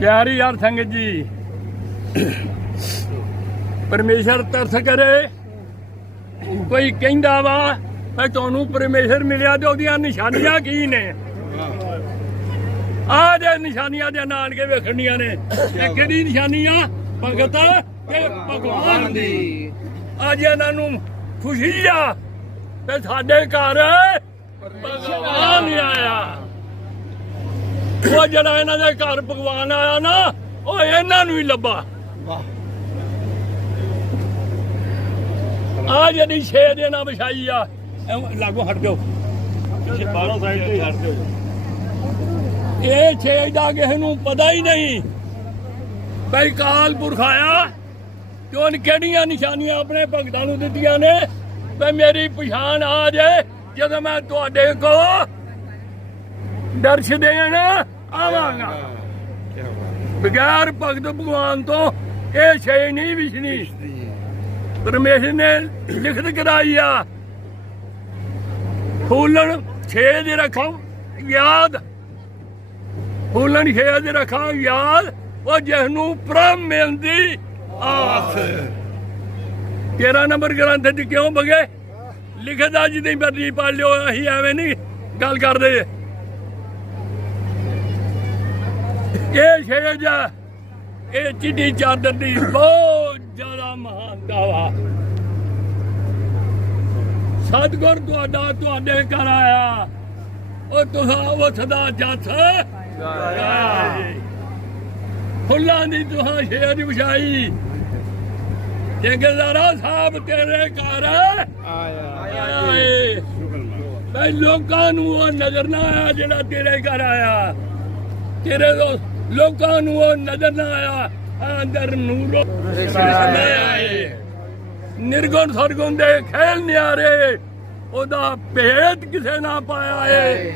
ਪਿਆਰੀ ਯਾਰ ਸੰਗਤ ਜੀ। ਪਰਮੇਸ਼ਰ ਤਰਸ ਕਰੇ। ਕੋਈ ਕਹਿੰਦਾ ਵਾ ਕਿ ਤੁਹਾਨੂੰ ਪਰਮੇਸ਼ਰ ਮਿਲਿਆ ਤੇ ਉਹਦੀਆਂ ਨਿਸ਼ਾਨੀਆਂ ਕੀ ਨੇ? ਆਹ ਜੇ ਨਿਸ਼ਾਨੀਆਂ ਦੇ ਨਾਲ ਕੇ ਵੇਖਣੀਆਂ ਨੇ, ਇਹ ਕਿਹੜੀ ਨਿਸ਼ਾਨੀਆਂ? ਭਗਤ ਤੇ ਭਗਵਾਨ ਦੀ। ਅੱਜ ਇਹਨਾਂ ਨੂੰ ਖੁਸ਼ੀ ਆ ਤੇ ਸਾਡੇ ਘਰ ਭਗਵਾਨ ਆਇਆ। ਉਹ ਜਿਹੜਾ ਇਹਨਾਂ ਦੇ ਘਰ ਭਗਵਾਨ ਆਇਆ ਨਾ ਉਹ ਇਹਨਾਂ ਨੂੰ ਹੀ ਲੱਭਾ। ਆ ਜਿਹੜੀ ਛੇ ਦੇ ਨਾਲ ਵਿਛਾਈ ਆ ਲਾਗੋ ਹਟ ਜਾਓ। ਬਾਹਰੋਂ ਸਾਈਡ ਤੇ ਹਟ ਜਾਓ ਇਹ ਛੇ ਦਾ ਕਿਸੇ ਨੂੰ ਪਤਾ ਹੀ ਨਹੀਂ। ਬਈ ਕਾਲ ਪੁਰਖ ਆਇਆ ਕਿ ਉਹਨ ਕਿਹੜੀਆਂ ਨਿਸ਼ਾਨੀਆਂ ਆਪਣੇ ਭਗਤਾਂ ਨੂੰ ਦਿੱਤੀਆਂ ਨੇ? ਬਈ ਮੇਰੀ ਪਛਾਣ ਆ ਜਾਏ ਜਦੋਂ ਮੈਂ ਤੁਹਾਡੇ ਕੋ ਦਰਸ਼ ਦੇਣ ਆਵਾਂਗਾ। ਬਗੈਰ ਭਗਤ ਭਗਵਾਨ ਤੋਂ ਇਹ ਛੇ ਨਹੀਂ ਵਿਛਣੀ। ਪਰਮੇਸ਼ਰ ਨੇ ਲਿਖਤ ਕਰਾਈ ਆ। ਫੂਲਣ ਛੇ ਦੇ ਰੱਖੋ ਯਾਦ। ਫੂਲਣ ਛੇ ਦੇ ਰੱਖੋ ਯਾਦ। ਉਹ ਜਿਸ ਨੂੰ ਪ੍ਰਮ ਮਿਲਦੀ ਆਸ। 13 ਨੰਬਰ ਗ੍ਰੰਥ ਚ ਕਿਉਂ ਬਗੇ? ਲਿਖਦਾ ਜਿਹਦੀ ਮਰਜ਼ੀ ਪੜ ਲਿਓ ਅਸੀਂ ਐਵੇਂ ਨਹੀਂ ਗੱਲ ਕਰਦੇ। ਇਹ ਸ਼ੇਰ ਜਾ ਇਹ ਚਿੱਡੀ ਚਾਦਰ ਦੀ ਬਹੁਤ ਜ਼ਿਆਦਾ ਮਹਾਨਤਾ ਵਾ ਸਤਗੁਰ ਤੁਹਾਡਾ ਤੁਹਾਡੇ ਘਰ ਆਇਆ। ਉਹ ਤੁਸਾਂ ਉਸ ਦਾ ਜੱਥ। ਫੁੱਲਾਂ ਦੀ ਤੁਹਾਂ ਸ਼ੇਰ ਦੀ ਵਿਛਾਈ ਠੇਕੇਦਾਰਾ ਸਾਹਿਬ ਤੇਰੇ ਘਰ ਆਇਆ। ਬਈ ਲੋਕਾਂ ਨੂੰ ਉਹ ਨਜ਼ਰ ਨਾ ਆਇਆ ਜਿਹੜਾ ਤੇਰੇ ਘਰ ਆਇਆ। ਤੇਰੇ ਤੋਂ ਲੋਕਾਂ ਨੂੰ ਉਹ ਨਜ਼ਰ ਨਾ ਆਇਆ ਅੰਦਰ ਨੂਰੋ ਨਿਰਗੁਣ ਸਰਗੁਣ ਦੇ ਖੇਲ ਨਿਆਰੇ ਉਹਦਾ ਭੇਦ ਕਿਸੇ ਨਾ ਪਾਇਆ ਏ।